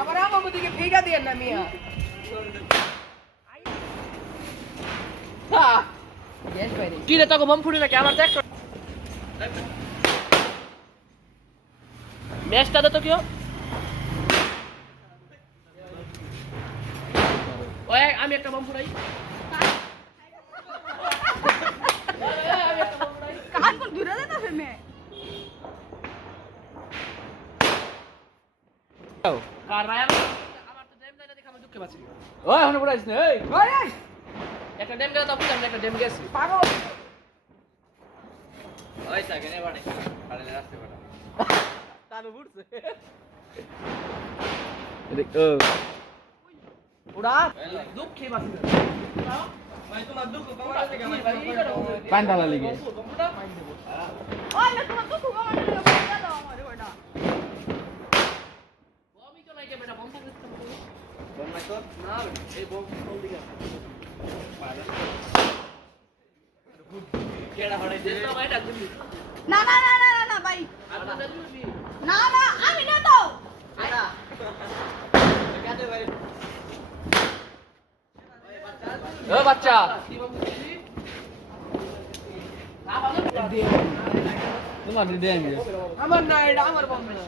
আবার আমার দিকে ফেইরা দেন না মিয়া কি রে তোকে বম ফুটে নাকি আমার দেখ ম্যাচটা দে তো কিও ওই আমি একটা বম ফুটাই কান কোন দূরে দে না ফেমে কার রায় আমার তো ড্যাম লাইনা দেখে আমি দুঃখে পাচ্ছি ওই হন পড়াইছ না এই ওই একটা ড্যাম গেল তো বুঝলাম একটা ড্যাম গেছে পাগল ওই সাইকেলে বাড়ি কালে রাস্তা বাড়া তার উঠছে দেখ ওরা দুঃখে পাচ্ছি ভাই তোমার দুঃখ কমাতে থেকে আমার পান ঢালা লিগে ওই না তোমার তো খুব আমার লাগে বলে দাও আমারে ওটা বমই তো লাগে বেটা বম থাকতে বম নাই তো না এই বম কোন দিকে কেডা হড়াই দে তো ভাইটা দিবি না না না না না ভাই আর না দিবি না না আমি না তো আয়না কাটে ভাই ও বাচ্চা কি বম দিবি না ভালো তোমার দিয়ে আমি আমার না এটা আমার বম না